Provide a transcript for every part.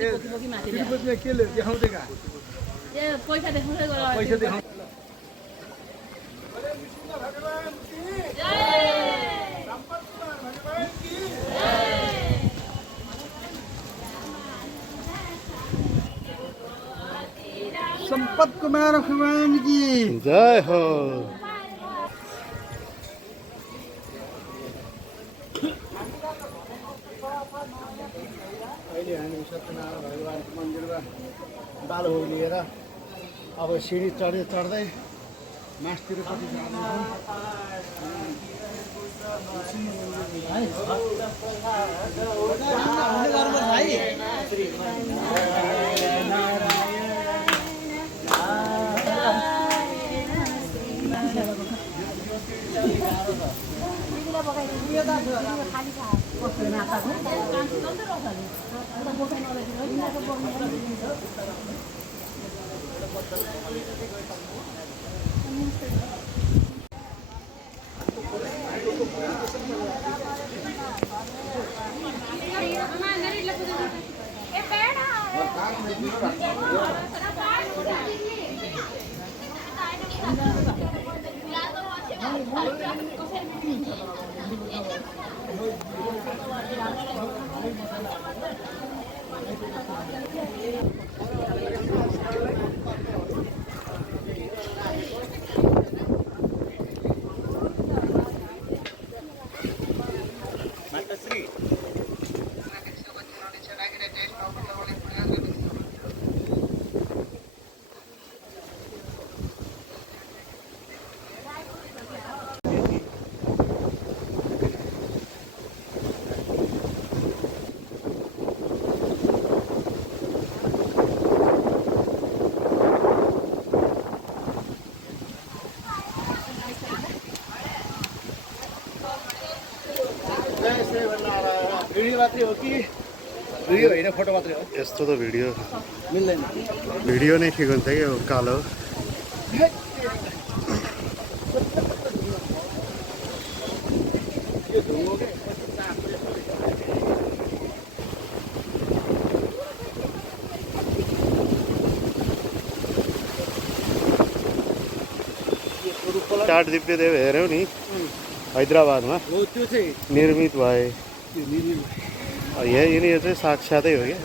तिरुपतिमा के देखाउँदै का पैसा देखाउँदै पैसा देखाउँ संपत कुमार भगवान की जय हो। अहिले हामी सत्यनारायण भगवानको मन्दिरमा बालो लिएर अब सिँढी चढ्दै मासतिर कति भिडियो मात्रै हो कि भिडियो होइन फोटो मात्रै हो यस्तो त भिडियो मिल्दैन भिडियो नै ठिक हुन्छ कि कालो चाट दिव्य देव हेऱ्यौ नि हैदराबादमा हो त्यो चाहिँ निर्मित भए यिनीहरू चाहिँ साक्षातै हो क्या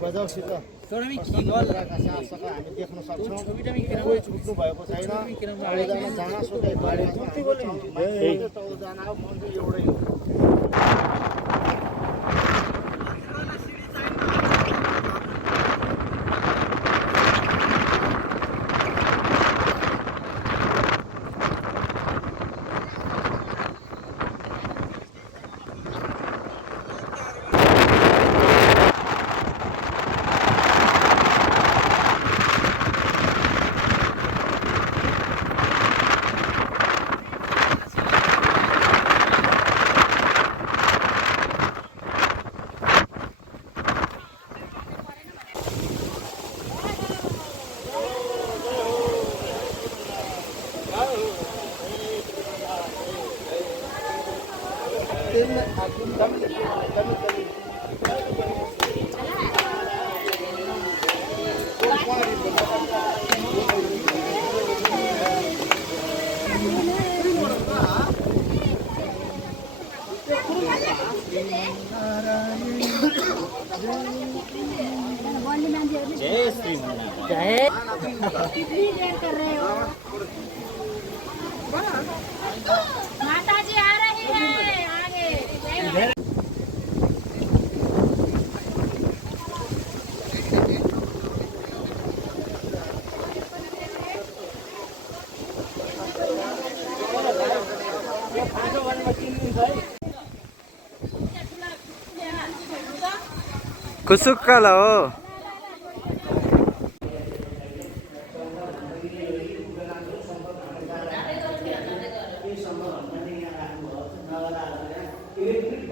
बजारसित हामी देख्न सक्छौँ कोही छुट्नु भएको छैन जहाँसुकै चौधजना मन्दिर एउटै हो जय श्री मन्नाथ। जय माता जी आ रही है आगे। कुसुक काला हो इलेक्ट्रिक